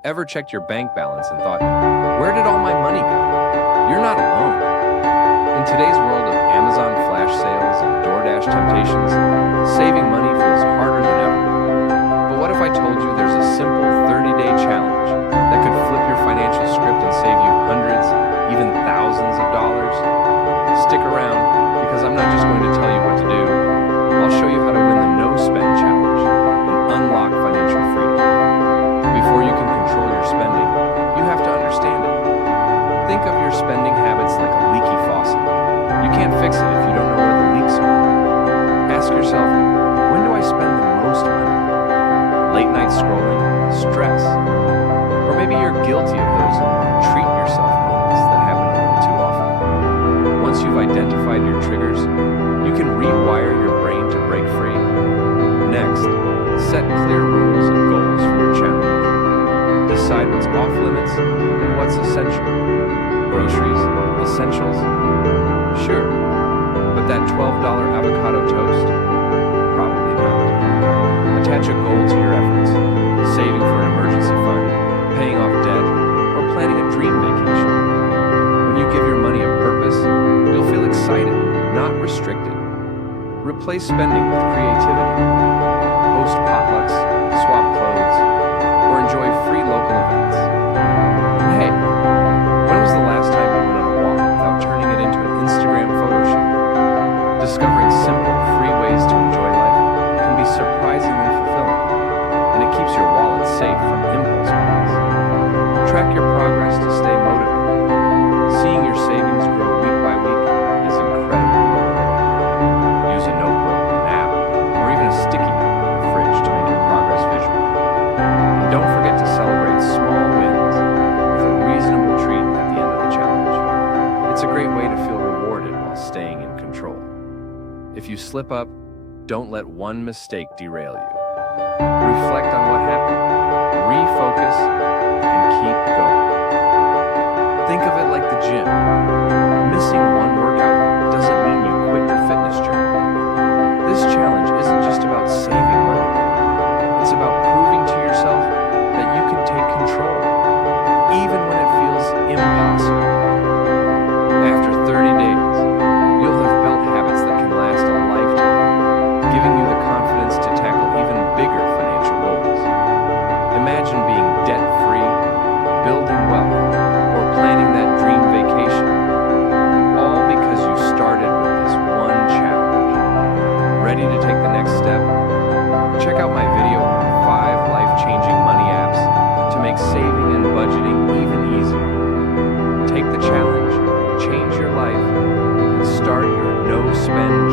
Ever checked your bank balance and thought, where did all my money go? You're not alone. In today's world of Amazon flash sales and DoorDash temptations, saving money feels harder than ever. But what if I told you there's a simple 30-day challenge that could flip your financial script and save you hundreds, even thousands of dollars? Stick around, because I'm not just going to tell you what to do. I'll show you how to win the no spend challenge and unlock financial freedom. Before you can control your spending, you have to understand it. Think of your spending habits like a leaky faucet. You can't fix it if you don't know where the leaks are. Ask yourself, when do I spend the most money? Late night scrolling, stress, or maybe you're guilty of those treat yourself moments that happen a little too often. Once you've identified your triggers, you can rewire your brain to break free. Next, set clear rules and goals for your challenge. Decide what's off limits and what's essential. Groceries, essentials? Sure. But that $12 avocado toast? Probably not. Attach a goal to your efforts, saving for an emergency fund, paying off debt, or planning a dream vacation. When you give your money a purpose, you'll feel excited, not restricted. Replace spending with creativity. Host potlucks, swap clothes, or enjoy free local events. And hey, when was the last time you went on a walk without turning it into an Instagram photo shoot? Discovering simple, free ways to enjoy life can be surprisingly fulfilling, and it keeps your wallet safe from impulse buys. Track your progress to stay motivated. Seeing your savings grow week by week is incredibly rewarding. Use a notebook, an app, or even a sticky note on your fridge to make your progress visual. And don't forget to celebrate small wins with a reasonable treat at the end of the challenge. It's a great way to feel rewarded while staying in control. If you slip up, don't let one mistake derail you. Reflect on what happened, refocus, and keep going. Think of it like the gym. Missing one workout doesn't mean you quit your fitness journey. This challenge isn't just about saving money. It's about proving to yourself that you can take control, even when it feels impossible. After 30 days, you'll have built habits that can last a lifetime, giving you the confidence to tackle even bigger financial goals. Imagine being debt-free, building wealth, or planning that dream vacation, all because you started with this one challenge. Ready to take the next step? Check out my video on 5 life-changing money apps to make saving and budgeting even easier. Take the challenge, change your life, and start your no-spend